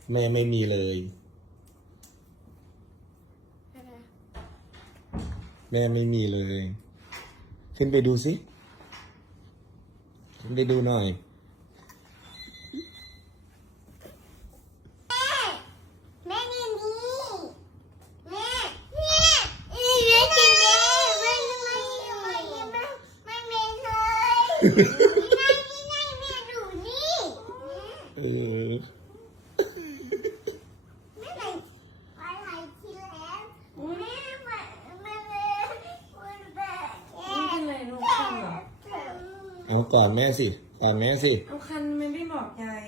แม่ไม่มีเลย แม่ไม่มีเลย ขึ้นไปดูสิขึ้นไปดูหน่อยแม่นี่แม่แม่กินแม่ไม่มีเลยแม่ดูนี่เออแม่ไหนอะไรที่แล้วแม่เลยไม่เป็นไรลูกคันเหรอเอาก่อนแม่สิก่อนแม่สิเอาคันมันไม่บอกยาย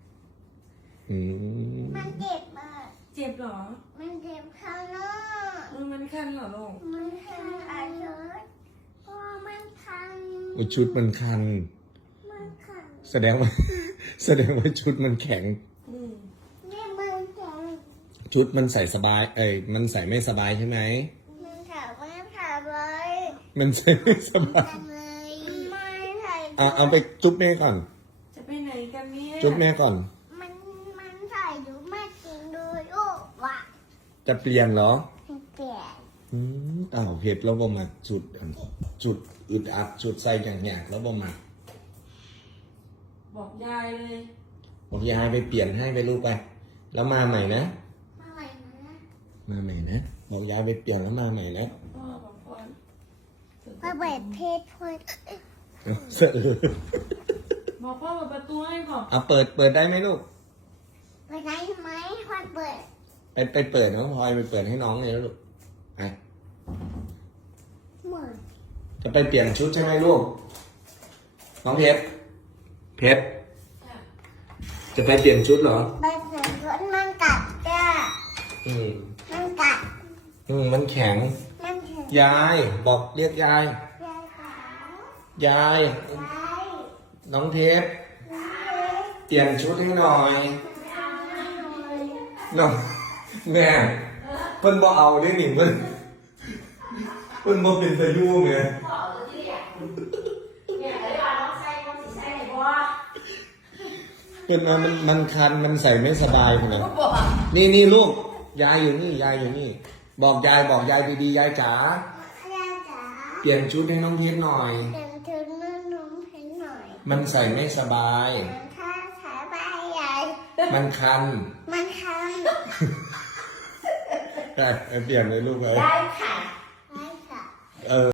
มันเจ็บอ่ะเจ็บเหรอมันเจ็บข้างนอกมันคันเหรอลูกมันคันอะไรเพราะมันคันชุดมันคันมันคันแสดงว่า แสดงว่าชุดมันแข็งเนี่ยมันแข็งชุดมันใส่สบาย มันใส่ไม่สบายใช่ไหมมันถามว่าถามเลยมันใส่ไม่สบายทำเลยไม่ใส่เอาไปจุ๊บแม่ก่อนจะไปไหนกันเนี่ยจุ๊บแม่ก่อนมันใส่อยู่ไม่จริงเลยโอ้ว่ะจะเปลี่ยนเหรอเปลี่ยนอ้าวเผ็ดแล้วบ่มาจุดอึดอัดจุดใส่อย่างหยากแล้วบ่มาบอกยายเลยบอกยายไปเปลี่ยนให้ไปลูกไป แล้วมาใหม่นะอะไรนะมาใหม่นะบอกยายไปเปลี่ยนแล้วมาใหม่นะพ่อบอกก่อนมาเปิดเพจพูดบอกพ่อเปิดประตูให้ก่อนเอาเปิดได้ไหมลูกไปไหนไหมพอเปิดไปเปิดน้องพลอยไปเปิดให้น้องเลยลูกไปเหมือนจะไปเปลี่ยนชุดใช่ไหมลูกน้องเพชรจะไปเปลี่ยนชุดเหรอไปเปลี่ยนรถมันกัดจ้าอืมมันกัดมันแข็งมันถึงยายบอกเรียกยายยายขายายยน้องเทปเปลี่ยนชุดให้หน่อยน้องแม่เพิ่นบ่เอาได้หนิเพิ่นบ่เป็นตะยุ่งไงเป็นมามันคันมันใส่ไม่สบายขนาดนี่ลูกยายอยู่นี่บอกยายดีๆยายจ๋ายายจ๋าเปลี่ยนชุดให้น้องเทปหน่อยเปลี่ยนชุดนุ่มๆให้หน่อยมันใส่ไม่สบายถ้าสายไปใหญ่มันคันมันคันได้เปลี่ยนเลยลูกเลยได้ค่ะได้ค่ะ